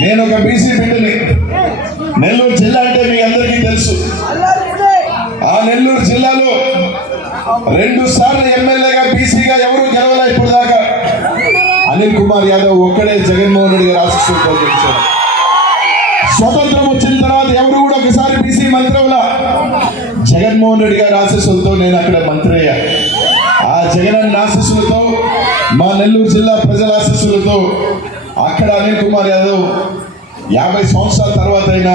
నేను ఒక బీసీ బిడ్డని. నెల్లూరు జిల్లా అంటే మీ అందరికీ తెలుసు. ఆ నెల్లూరు జిల్లాలో రెండు సార్లు ఎమ్మెల్యేగా బీసీగా ఎవరు గెలవలే ఇప్పుడు దాకా అనిల్ కుమార్ యాదవ్ ఒక్కడే జగన్మోహన్ రెడ్డి గారు ఆశిస్తూ గెలిచారు స్వతంత్రం వచ్చిన తర్వాత ఎవరు కూడా ఒకసారి బీసీ మంత్రి జగన్మోహన్ రెడ్డి గారి ఆశీస్సులతో నేను అక్కడ మంత్రి అయ్యా. ఆ జగన్ ఆశీస్సులతో మా నెల్లూరు జిల్లా ప్రజల ఆశీస్సులతో అక్కడ అనిల్ కుమార్ యాదవ్ యాభై సంవత్సరాల తర్వాత అయినా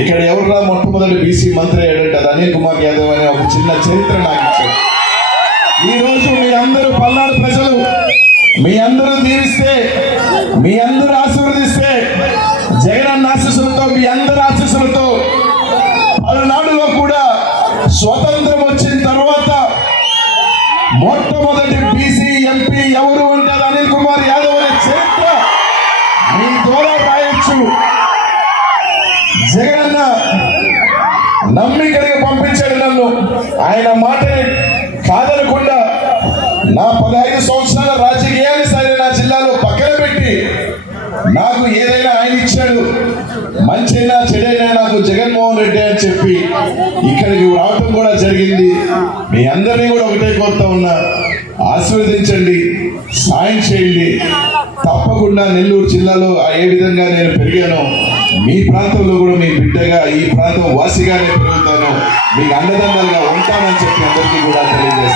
ఇక్కడ ఎవరురా మొట్టమొదటి బీసీ మంత్రి అయ్యాడంటే అది అనిల్ కుమార్ యాదవ్ అనే ఒక చిన్న చరిత్ర నాకు ఇచ్చాడు. ఈ రోజు మీ అందరూ పల్నాడు ప్రజలు మీ అందరూ దీవిస్తే మీ అందరూ ఆశీర్వదిస్తే జగనన్న ఆశీస్సులతో మీ అందరి ఆశీస్సులతో పల్నాడులో కూడా స్వతంత్రం వచ్చిన తర్వాత మొట్టమొదటి బీసీ ఎంపీ ఎవరు అంటే అనిల్ కుమార్ యాదవ్ జగనన్న నమ్మి ఇక్కడికి పంపించాడు నన్ను. ఆయన మాటని కాదనకుండా నా పదహైదు సంవత్సరాల రాజకీయాన్ని సరే నా జిల్లాలో పక్కన పెట్టి నాకు ఏదైనా ఆయన ఇచ్చాడు మంచైనా చెడైనా నాకు జగన్మోహన్ రెడ్డి అని చెప్పి ఇక్కడికి రావటం కూడా జరిగింది. మీ అందరినీ కూడా ఒకటే కోరుతా ఉన్నా ఆశీర్వదించండి సాయం చేయండి. తప్పకుండా నెల్లూరు జిల్లాలో ఏ విధంగా నేను పెరిగానో మీ ప్రాంతంలో కూడా మీ బిడ్డగా ఈ ప్రాంతం వాసిగానే పెరుగుతాను మీకు అండదండలుగా ఉంటానని చెప్పి అందరికీ కూడా తెలియజేస్తాను